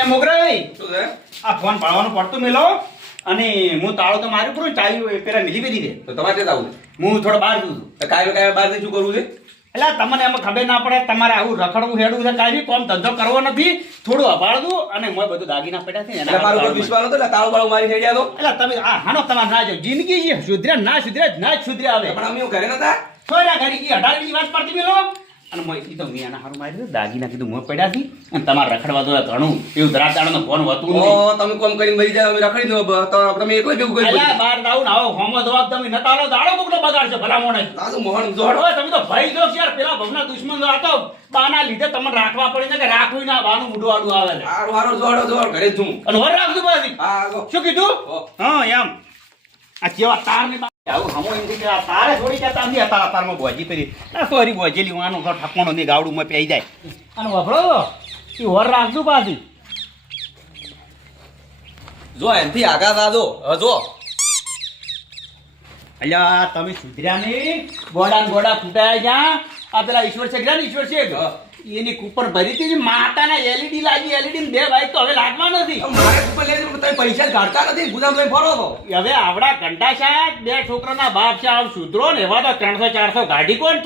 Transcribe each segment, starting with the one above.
એ મોગરાઈ શું છે? આ ફોન પાડવાનું પડતું મેલો અને હું તાળો તો માર્યું પૂરું ચાવી પેલા મિલી પેલી દે તો તમારે ક્યાં આવું હું થોડો બહાર જઉં છું છે? કાંઈ બહાર શું કરવું છે? એટલે તમને એમાં ખબર ના પડે તમારે આવું રખડવું હેડવું છે કાંઈ બી કોમ ધંધો કરવો નથી થોડું અભાળતું અને મોય બધું દાગીના પડ્યા છે ને એટલે મારો ઉપર વિશ્વાસ હતો એટલે તાળું બાળું મારી હેડ્યા તો. એટલે તમે આ હાનો તમારે ના જાવ જિંદગી છે સુધર્યા ના સુધર્યા ના જ સુધર્યા હવે પણ અમે એવું ઘરે નતા. છોર્યા ઘડી કી 18 ની વાત પડતી મેલો અને મોય કીધું મેં આના હારું મારી દાગીના કીધું મોય પડ્યા છે અને તમારે રખડવા દો ઘણું એવું ધરાતાળનો ફોન હતું નહીં ઓ તમે કોમ કરીને મરી જાય અમે રખડી દો તો તમે એકલો ભેગું કરી અલ્યા બાર દાઉન આવો હોમો જવાબ તમે ન તાલો દાડો કોકનો બગાડશો ભલા મોણે દાદુ મોહન જોડ હવે તમે તો ભાઈ જો યાર પેલા ભવના દુશ્મન જો આતો બાના લીધે તમને રાખવા પડી ને કે રાખવું ના બાનું મુઢું આડું આવે છે હારો હારો જોડ ઘરે જ છું. અને વર રાખજો પાછી હા આગો. શું કીધું ઓ. હા એમ આ કેવા તાર ને આવું હમો એમ કે આ તારે થોડી કે તાર ની તાર તારમાં બોજી કરી ના સોરી બોજેલી આનો ઘર ઠપકોણો ની ગાવડું માં પેઈ જાય અને વફળો ઈ વર રાખજો પાછી જો એનથી આગા દાદો જો અલ્યા તમે સુધર્યા નહીં ગોડા ને ગોડા ફૂટાયા જા આ પેલા ઈશ્વર છે ગયા ને ઈશ્વર છે હા. એની કુપર ભરી હતી માતાના એલઈડી લાગી એલઈડી બે બાઈક તો હવે લાગવા નથી મારે ઉપર લઈ તમે પૈસા કાઢતા નથી ગુદામ લઈને ફરો તો. હવે આવડા ઘંટા છે બે છોકરાના બાપ છે આવ સુધરો ને એવા તો 300-400 ગાડી કોણ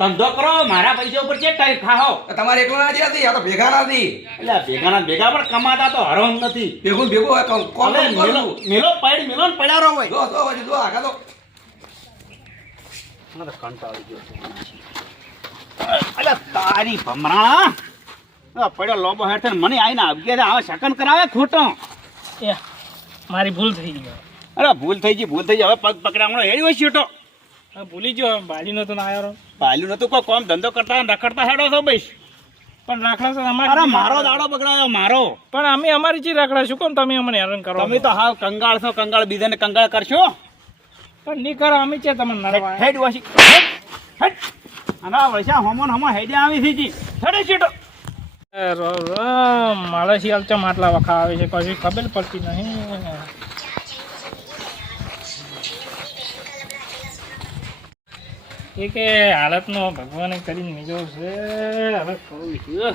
ધંધો કરો મારા પૈસા ઉપર ચેક કરી ખાઓ તમારે એકલો ના નથી આ તો ભેગા નથી એટલે ભેગાના ભેગા પણ કમાતા તો હરમ નથી ભેગું ભેગું હોય કોમ હવે મેલો મેલો પડ મેલો ને પડ્યારો હોય જો જો હજી જો આગા તો મને તો કંટાળી ગયો છે અલ્યા તારી ભમરાણા પડ્યો લોબો હેઠે ને મને આવીને આવી ગયા હવે શકન કરાવે ખોટો એ મારી ભૂલ થઈ ગઈ અરે ભૂલ થઈ ગઈ હવે પગ પકડામણો હેડી હોય છૂટો હવે ભૂલી ગયો બાલીનો તો ના આવ્યો પાલ્યું નતું કોઈ કોમ ધંધો કરતા ને રખડતા હેડો છો ભાઈ પણ રાખડા તો અરે અમારે મારો દાડો બગડાયો મારો પણ અમે અમારી ચી રાખડા શું કોમ તમે અમને હેરાન કરો તમે તો હાવ કંગાળ છો કંગાળ બીજાને કંગાળ કરશો પણ નહીં કરો અમે છે તમને નરવા હેડ વાસી હેડ અને વૈસા હોમોન હમો હેડે આવી છે જી હેડે છૂટો મારા શિયાળ ચમ આટલા વખા આવે છે કશું ખબર પડતી નહીં એ કે હાલતનો ભગવાને કરીને લીધો છે હવે કરવું છે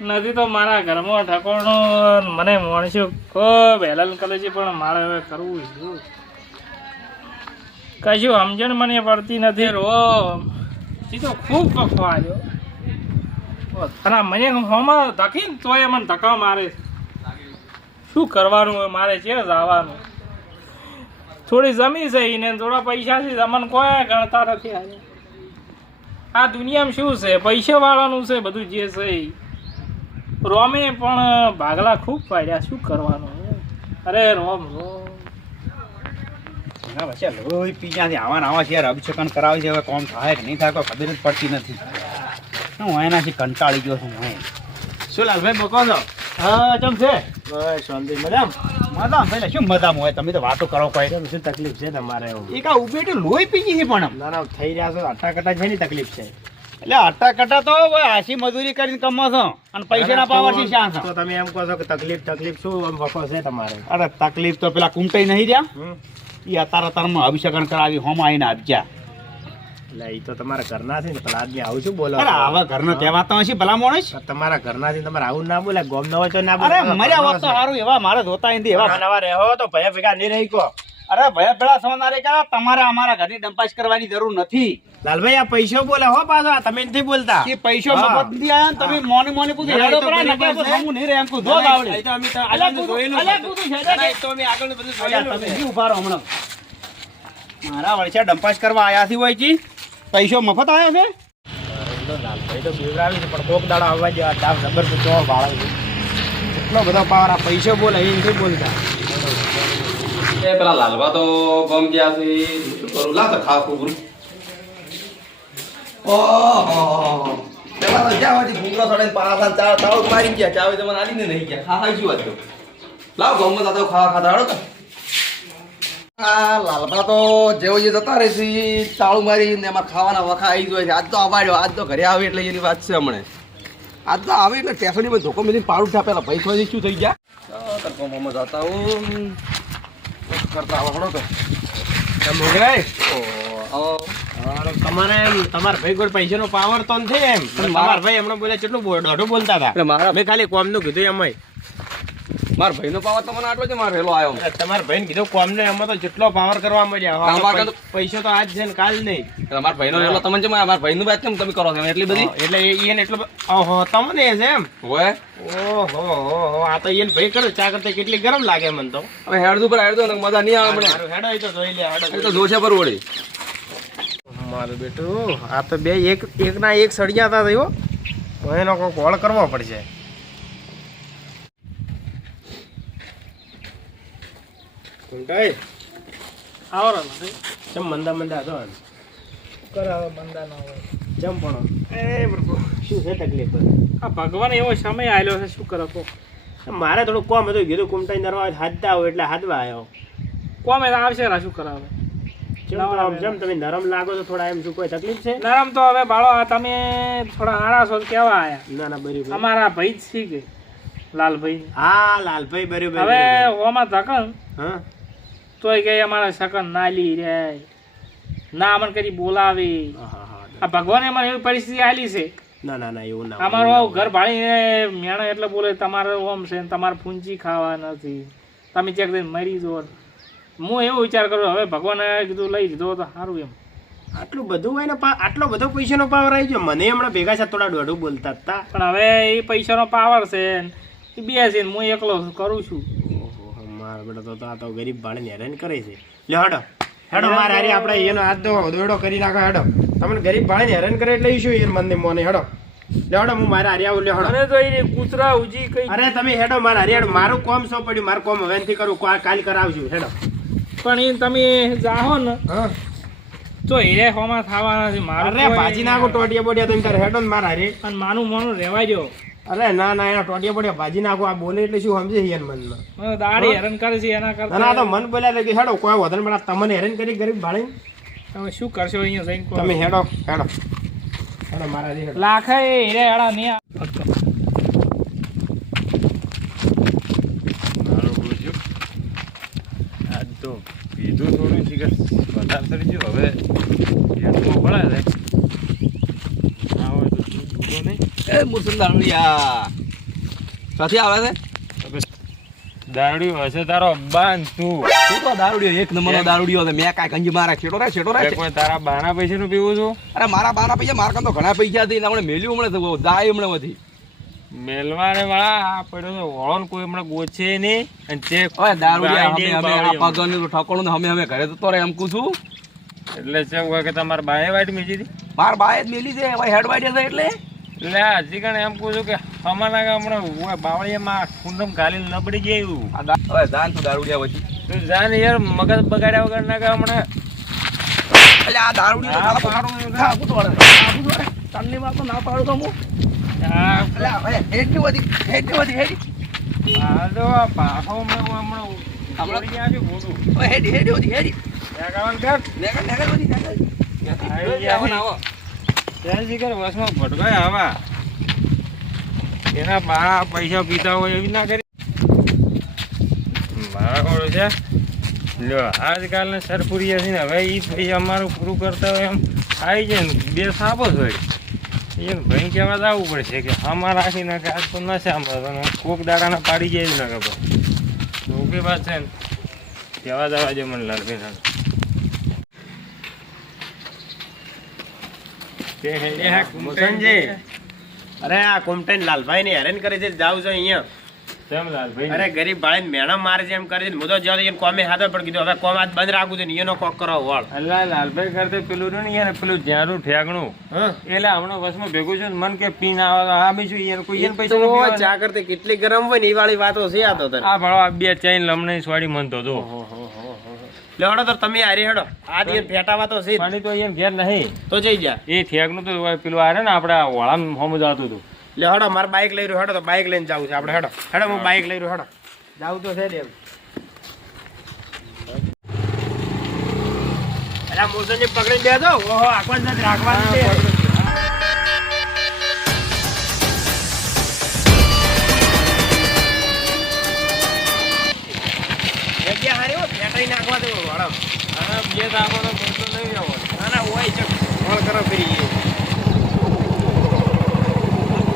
નથી તો મારા ઘરમાં ઠકોણું મને માણસો ખૂબ હેરાન કરે છે પણ મારે હવે કરવું છે કશું સમજણ મને પડતી નથી રો એ તો ખૂબ કફો આવ્યો અને મને હોમાં ધકીને તોય મને ધક્કા મારે શું કરવાનું હોય મારે છે જવાનું થોડી જમી છે ને થોડા પૈસા છે અમને કોઈ ગણતા નથી આ દુનિયામાં શું છે પૈસા વાળાનું છે બધું જે છે રોમે પણ ભાગલા ખૂબ પાડ્યા શું કરવાનું અરે રોમ રોમ ના વચ્ચે લોહી પી જ્યાંથી આવા છે યાર અભિષેકન કરાવે છે હવે કોમ થાય કે નહીં થાય કોઈ ખબર જ પડતી નથી હું એનાથી કંટાળી ગયો છું હું શું લાલભાઈ મૂકો છો હા ચમ છે બસ શાંતિ મજામ મજામ પેલા શું મજામ હોય તમે તો વાતો કરો કોઈ શું તકલીફ છે તમારે એક આ ઉભી એટલે લોહી પી ગઈ છે પણ ના ના થઈ રહ્યા છો અટ્ટાકટ્ટા છે ની તકલીફ છે એટલે અટ્ટા કટ્ટા તો હાસી મજૂરી કરીને કમો છો અને પૈસાના પાવરથી શા છો તો તમે એમ કહો છો કે તકલીફ શું આમ વખો છે તમારે અરે તકલીફ તો પેલા કુંટાઈ નહીં રહ્યા એ અતારમાં અભિષેકન કરાવી હોમાં આવીને આપજ્યા એટલે એ તો તમારા ઘરના છે ને પેલા આદમી આવું શું બોલો અરે આવા ઘરનો તહેવાર તો હશે ભલા માણસ તમારા ઘરના છે તમારે આવું ના બોલે ગોમ ન હોય તો ના અરે મર્યા હોત તો સારું એવા મારે જોતા નથી એવા નવા રહો તો ભયા ભેગા નહીં રહી કો અરે ભયા પેલા સોનારે કા તમારે અમારા ઘરની ડંપાસ કરવાની જરૂર નથી લાલભાઈ આ પૈસો બોલે હો પાછો તમે નથી બોલતા એ પૈસો મફત નથી આયા ને તમે મોની પૂછી હેડો પર ના કે હું નહીં રે એમ કો જો આવડે અલ્યા કૂદું છે તો અમે આગળ બધું જોયેલું તમે જી ઉભા રહો હમણાં મારા વળછા ડંપાસ કરવા આયા થી હોય જી પૈસો મફત આવ્યો છે લાલભાઈ તો બેવરાવી છે પણ કોક દાડો આવવા જેવા તાપ જબરદસ્ત જોવા વાળા છે એટલો બધો પાવર આ પૈસો બોલે એ નથી બોલતા એ પેલા લાલવા તો ગમ ગયા છે શું કરું લા તો ખાવ કુકરું ઓહો પેલા તો જ્યાં વાજી ભૂંગળો સડે પાછા ચાર તાવ મારી ગયા ચાવે તો મને આલીને નહીં ગયા ખા ખાઈ શું વાત લાવ ગમમાં દાદા ખાવા ખાતા હાડો તો આ લાલભા તો જેવો જે જતા રહે છે ચાળું મારીને એમાં ખાવાના વખા આવી જાય છે આજ તો આવાડ્યો આજ તો ઘરે આવે એટલે એની વાત છે હમણે આજ તો આવે એટલે ટેસડીમાં ધોકો મેળવીને પાડું છાપેલા ભાઈ થોડી શું થઈ ગયા તરફોમાં જતા હું કરતા આવડો તો તમારે એમ તમારા ભાઈ કોઈ પૈસાનો પાવર તો નથી એમ તમારા ભાઈ હમણાં બોલ્યા કેટલું દોઢું બોલતા હતા એટલે મારા મેં ખાલી કોમનું કીધું એમ મારા ભાઈનો પાવર તમને આટલો છે, મારે હેલો આવ્યો. તમારા ભાઈને કીધું કોમને એમાં તો જેટલો પાવર કરવા મળ્યા અમારે તો પૈસો તો આજ છે ને કાલ નહીં. એટલે મારા ભાઈનો હેલો તમને છે, મારા ભાઈનું વાત કેમ તમે કરો છો એટલી બધી? એટલે એને એટલો ઓહો તમને એ છે એમ હોય ઓહો આ તો એને ભાઈ કરો ચા કરતા કેટલી ગરમ લાગે મને તો. હવે હેડતું પર હેડતો ને મજા નહીં આવે મને. મારું હેડો એ તો જોઈ લે હેડો એ તો જોશે પર વળી. મારું બેટું આ તો બે એક ના એક સળિયા હતા થયો એનો કોઈ કોળ કરવો પડશે. આવો રે નથી ચમ મંદા મંદા હતો એમ કરાવે બંદા ના હોય ચમ પણ એ પ્રભુ શું છે તકલીફ? આ ભગવાન એવો સમય આવેલો છે શું કરો કહો. મારે થોડું કોમ હતું કીધું કુમટાઈ નરવા હાથતા હોય એટલે હાથવા આવ્યો. કોમે તો આવશે રા શું કરાવે. જેમ તમે નરમ લાગો છો થોડા એમ શું કોઈ તકલીફ છે? નરમ તો હવે બાળો તમે થોડા આળા છો કેવા આયા? ના ના બરાબર. અમારા ભાઈ જ છે કે લાલભાઈ. હા લાલભાઈ બરાબર. હવે ઓમાં ધકન હા તોય કે અમારા સકન નાલી રે ના અમન કરી બોલાવે. આ ભગવાને અમારે એવી પરિસ્થિતિ આલી છે. ના ના ના એવું ના. અમારું ઘર ભાળીને મેણા એટલે બોલે તમારે ઓમ છે ને તમારે પૂંજી ખાવા નથી, તમે ચેક દઈને મરી જો. હું એવો વિચાર કરું હવે ભગવાને કીધું લઈ લીધો તો સારું એમ. આટલું બધું હોય ને આટલો બધો પૈસાનો પાવર આવી ગયો. મને હમણાં ભેગા છે થોડા દોઢું બોલતા હતા પણ હવે એ પૈસાનો પાવર છે એ બે છે ને હું એકલો કરું છું. મારા બેટા તો આ તો ગરીબ ભાડે હેરાન કરે છે. લે હેડો હેડો મારે હારી આપણે એનો હાથ દોડો કરી નાખો. હેડો તમને ગરીબ ભાડે હેરાન કરે એટલે શું એ મને મોને હેડો. લે હેડો હું મારે હારી આવું. લે હેડો. અરે તો એ કૂતરા ઉજી કઈ. અરે તમે હેડો મારે હારી હેડો. મારું કોમ શું પડ્યું? મારું કોમ હવે નથી કરું, કાલ કરાવશું. હેડો. પણ એ તમે જાહો ને હા તો હીરે હોમાં થવાના છે. મારું અરે ભાજી નાખો ટોટિયા બોટિયા તમે તારે હેડો ને મારે હારી. અને માનું મોનું રહેવા દો. અરે ના ના એના ટોટિયા બોટિયા ભાજી નાખો. આ બોલે એટલે શું સમજે હિયન મનમાં? મને દાડી હેરાન કરે છે એના કરતા. ના તો મન બોલ્યા કે હેડો કોઈ વધન બળા તમને હેરાન કરી ગરીબ ભાડે. તમે શું કરશો અહીંયા જઈને કહો. તમે હેડો હેડો હેડો મારા હારી હેડો. લાખે હીરે હેડા નહીં આજ તો પીધું થોડું છે કે વધારે થઈ ગયું. હવે એટલું ભળે છે ના હોય તો તું જુદો નહીં. એ મુસલ દારૂડિયા સાથી આવે છે. દારૂડિયો હશે તારો બાન તું. તું તો દારૂડિયો એક નંબરનો દારૂડિયો છે. મેં કાંઈ કંજી મારા છેટો રે કોઈ તારા બાના પૈસાનું પીવું છું. અરે મારા બાના પૈસા મારા કામ તો ઘણા પૈસા હતી. હમણાં મેલ્યું હમણાં દાય હમણાં વધી. મેલવાને વાળા આ પડ્યો તો વળો ને કોઈ હમણાં ગોચે નહીં. અને તે ઓય દારૂડિયા અમે બાયડી અમે આ બાવળી. પગનું ઠકોણું ને અમે ઘરે તો રે એમ કહું છું. એટલે છે હોય કે તમારા બાએ વાઈટ મીજી હતી. માર બાય જ મેલી છે ભાઈ હેડ વાડ્યા છે એટલે એટલે હજી કણ એમ કહું છું કે અમારા હમણાં બાવળીયામાં કુંડમ ઘાલીને લબડી ગયું. હવે જાન તું દારૂડિયા પછી. તું જા ને યાર મગજ બગાડ્યા વગર ના કે હમણાં એટલે આ દારૂડિયો ના તો પાડું તમને વાત તો ના પાડું તો હું. આ એટલે હવે હેડની વધી હેડી. આ તો પાછો હમણાં હમણાં ગયા છે બોલું ઓય હેડી વધી ત્યાં ગાવાનું કર. નેગર વધી આવી ગયા ત્યાં શીખર વસમાં ભટકાય આવા એના બા પૈસા પીતા હોય એવી ના કરી મારા કોળો છે. લ્યો આજકાલના સરપુરિયા છે ને હવે એ પૈસા અમારું પૂરું કરતા હોય એમ આવી જાય ને બે સાપો જ હોય એને ભાઈ કહેવા જ આવવું પડશે કે આમાં રાખી નાખે આજ તો ના સાંભળતો કોક દાડાના પાડી જાય જ ના ખબર તો કે વાત છે ને કહેવા જવા દે મને લાલભાઈ મુસનજી અરે આ કોમટાઈ લાલભાઈ ને હેરાન કરે છે. જાવ છો અહીંયા. કેમ લાલભાઈ અરે ગરીબ ભાડે મેણા મારે છે એમ કરે છે. હું તો જ્યાં કોમે હાથે પણ કીધું હવે કોમ આજ બંધ રાખું છે ને એનો કોક કરો વળ. અલ્લા લાલભાઈ કરતે પેલું રહ્યું ને યાર પેલું જ્યાંનું ઠેકણું હા એટલે હમણાં વસમાં ભેગું છું મન કે પીને આવે તો આ બી શું યાર કોઈ એને પૈસા તો નથી પીવાના. ચા કરતે કેટલી ગરમ હોય ને એ વાળી વાતો છે આ તો તને. આ ભાડો આ બે ચાઈન લમણે સ્વાડી મનતો તો લે હેડો તો તમે હારી હેડો. આ દિન ફેટાવા તો છે પાણી તો અહીંયા ઘેર નહીં તો જઈ જા. એ ઠેકનું તો પેલું આ ને આપણે વાળામાં હોમ જતું હતું. લે હેડો મારે બાઇક લઈ રહ્યું. હેડો તો બાઇક લઈને જવું છે આપણે. હેડો હેડો હું બાઇક લઈ રહ્યું. હેડો જાવું તો છે દેવ. અરે મોસનજી પકડી દેજો. ઓહો આખો જ નથી રાખવાનું છે. જગ્યા હારી હો. કટાઈ નાખવા દો વાળો. અને બે દાવાનો પડતો નહીં આવો. ના ના હોય છે કોણ કરો ફરી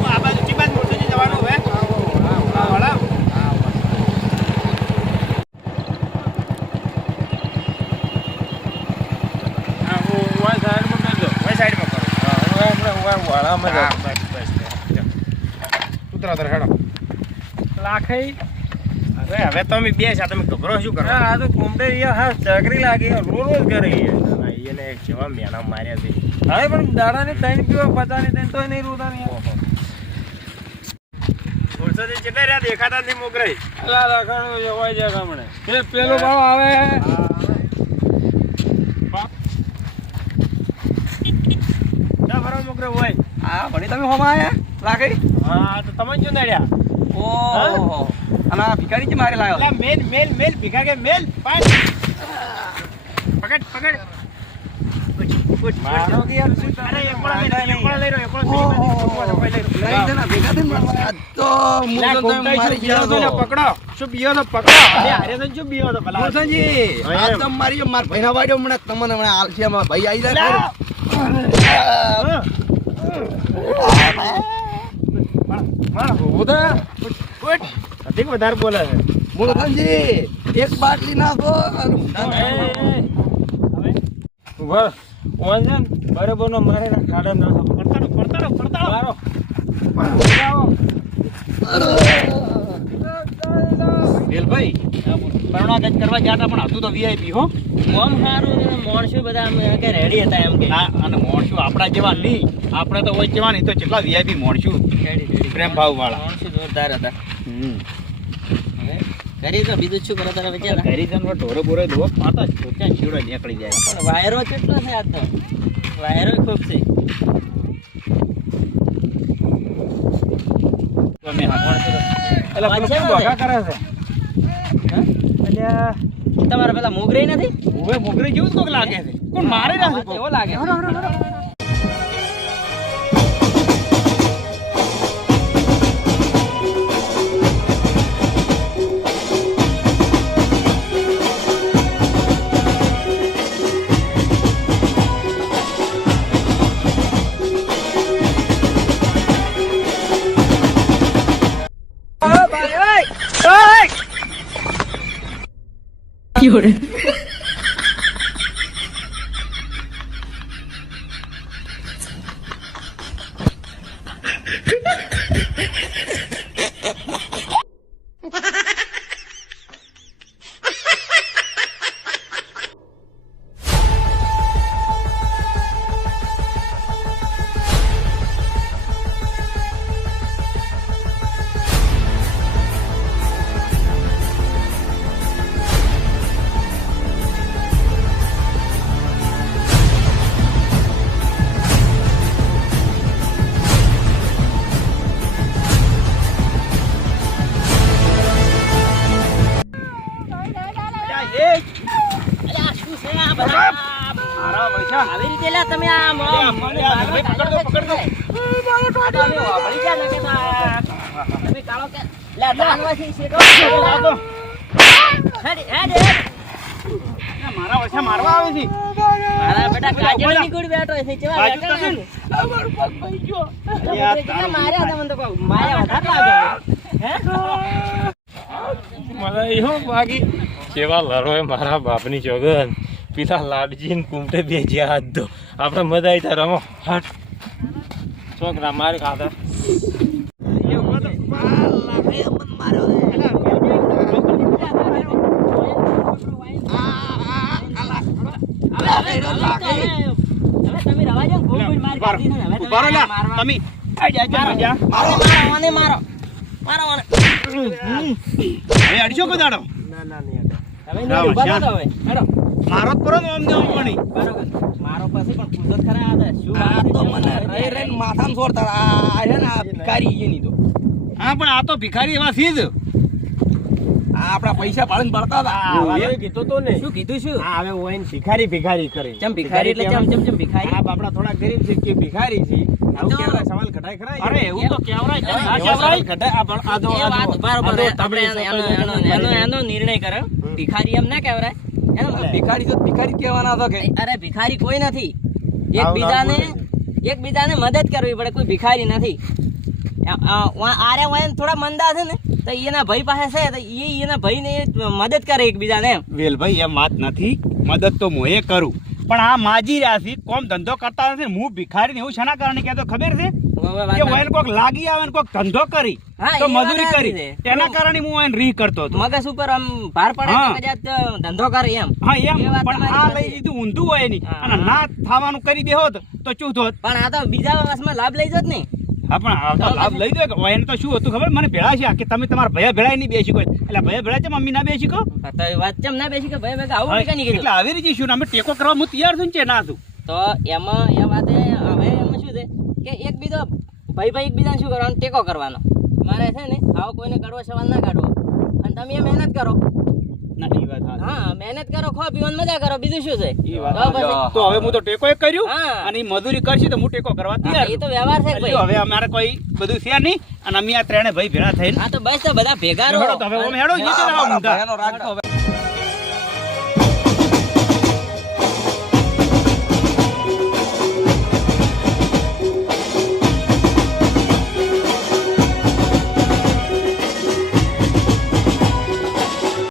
આ બાજુ કી બાજુ મોરસાજી જવાનું હવે હા વાળા આ ઓય સાઈડમાં કરજો. ભાઈ સાઈડમાં કરો. હા હવે આપણે વાળામાં હા, જાઓ. બસ ઉતરો ઉતરો હેડો. લાખાઈ હવે તો અમે બે છે તમે ગભરો શું કરો આ તો કોમડે હા ચકરી લાગી રોજ કરી એને જેવા મેણા માર્યા છે હવે પણ દાડાને ત્રણ પીવા પચાની ત્રણ તોય નહીં રોતા નહીં મોરસાજી કેટલા રહ્યા દેખાતા નહીં મોગરાઈ અલા લખાણું જવાય છે ગામડે એ પેલો ભાવ આવે ના ભરો મોગરા હોય હા ભણી તમે હોમાં આયા લાગઈ હા તો તમે જો નડ્યા ઓહો અને આ ભિખારી જ મારે લાવ્યો લા મેલ મેલ મેલ ભીખા કે મેલ પાડ પકડ પકડ મારો કે યાર શું અરે એકલા લઈ રહ્યો લઈ દે ના ભેગા થઈને આ તો મુજો તો મારી ગયો તો પકડો શું બીયો તો પકડો અરે હારે તો શું બીયો તો ભલા મોરસાજી આ તો મારી માર ભાઈના વાડ્યો મને તમને હમણાં આલસી માં ભાઈ આવી જાય ઉધા અધિક વધારે બોલે છે મોરસાજી એક બાટલી નાખો બસ ઓંજન બરાબર નો મારે ખાડે ના પડતાડો મારો વેલભાઈ પરણા ગજ કરવા ગયા હતા પણ હતું તો વીઆઈપી હો મોમ હારું ને મોણશું બધા આમ કે રેડી હતા એમ કે હા અને મોણશું આપણા જેવા નહીં આપણે તો હોય જેવા નહીં તો કેટલા વીઆઈપી મોણશું પ્રેમ ભાવ વાળા મોણશું જોરદાર હતા કરી તો બીજું શું કરો તારા વિચાર ઘરી જન ઢોરો બોરો દોક માતા ત્યાં ચીડો નીકળી જાય પણ વાયરો કેટલો છે આજ તો વાયરો ખૂબ છે તમે હાથવાણ કરો એટલે પેલો કેમ ભોગા કરે છે અલ્યા તમારા પેલા મોગરી નથી હવે મોગરી જેવું જ કોક લાગે છે કોણ મારે ના એવો લાગે અલ્યા શું છે આ બધા મારા પૈસા આવી રીતે લ્યા તમે આ પકડ દો વળી ગયા ને કે તમે કાળો કે લે દાનવાથી શેકો હેડ હેડ મારા પૈસા મારવા આવે છે મારા બેટા કાજલ ની ગુડ બેઠો છે કેવા કાજુ બેઠા તો ને અમાર પગ ભાઈ ગયો કેટલા માર્યા હતા મને તો કહું માર્યા વધારે લાગે હે મને એવું બાકી કેવા લરોય મારા બાપની ચોગન પેલા લાડજી ને કુમટે બે જ્યાં હાથ દો આપણે મજા આવી થાય રમો હટ છોકરા મારે ખાતા તમે રવા જાઓ ગોળ માર કાઢી ને હવે ઉભા રહો લ્યા, મારવા તમે આઈ જા જા મારો મને મારો મારો હવે અડશો કો દાડો હવે નહીં ઉભા થા હવે હેડો મારો જ પરો ને આમ ને આમ પડી બરોબર મારો પાસે પણ કુદરત ખરા આ શું વાત તો છે મને રહી રહીને માથામાં છોડતા આ છે ને આ ભિખારી એની તો હા પણ આ તો ભિખારી એવા છે જ આ આપણા પૈસા પાડીને ભરતા હતા કીધું તો ને શું કીધું શું હા હવે ઓઈન ભિખારી કરે ચમ ભિખારી એટલે ચમ ભિખારી આ બાપડા થોડા ગરીબ છે કે ભિખારી છે આવું કેવડા સવાલ કઢાઈ ખરા અરે એવું તો કેવરાય છે હા, આ કેવરાય. કઢાય આ એ વાત બરોબર આપણે એનો નિર્ણય કરો ભિખારી એમ ના કહેવાય એનો ભિખારી તો ભિખારી જ કહેવાના હતો કે અરે ભિખારી કોઈ નથી, એકબીજાને મદદ કરવી પડે, કોઈ ભિખારી નથી. આરે વાયન થોડા મંદા છે ને તો એના ભાઈ પાસે છે તો એના ભાઈને મદદ કરે એકબીજાને એમ. વેલભાઈ એમ વાત નથી, મદદ તો હું એ કરું, પણ આ માજી રાશિ કોમ ધંધો કરતા નથી. હું ભિખારી ને એવું શાના કારણે કહેતો ખબર છે કે વાયન કોક લાગી આવે ને કોક ધંધો કરી હા, તો એ વાત મજૂરી સાચી કરી છે. તેના કારણે હું વાયન રી કરતો હતો. મગજ ઉપર આમ ભાર પડે હા. તો કદાચ ધંધો કરે એમ. હા એમ, એ વાત પણ તમારી આ સાચી. લઈ લીધું ઊંધું હોય નહીં હા. અને ના થવાનું કરી દેહો તો શું થોત. પણ આ તો બીજા વર્ષમાં લાભ લઈ જત ને. હા પણ આ તો લાભ લઈ દો કે વાયન તો શું હતું ખબર મને ભેળા છે કે તમે તમારા ભયા ભેળા નહીં બેસી કોઈ, એટલે ભયા ભેળા છે મમ્મી ના બેસી કો. તો એ વાત ચમ ના બેસી કે ભાઈ ભેગા આવું નીકળી એટલે કીધું. આવી રીતે શું અમે ટેકો કરવા હું તૈયાર છું ને છે ના છું. તો એમાં એ વાતે હવે એમાં શું છે કે એકબીજો ભાઈ એકબીજાને શું કરવાનું, ટેકો કરવાનો. મારે છે ને આવો કોઈને કડવો સવાલ ના કાઢવો, અને તમે એ મહેનત કરો. ના એ વાત સાચી. હા, મહેનત કરો, ખો પીવાની મજા કરો, બીજું શું છે. એ વાત તો પછી સાચી. તો હવે હું તો ટેકો એ કર્યું હા. અને ઈ મજૂરી કરશે તો હું ટેકો કરવા હા, તૈયાર એ તો વ્યવહાર છે કે છું. ભાઈ. હવે અમારે કોઈ બધું છે નહીં અને અમે આ ત્રણે ભાઈ ભેળા થઈને હા તો બસ તો બધા ભેગા રહો. હેડો તો હવે ઓમ હેડો જે તે રાહ ઊંધા. ભયાનો રાગ તો હવે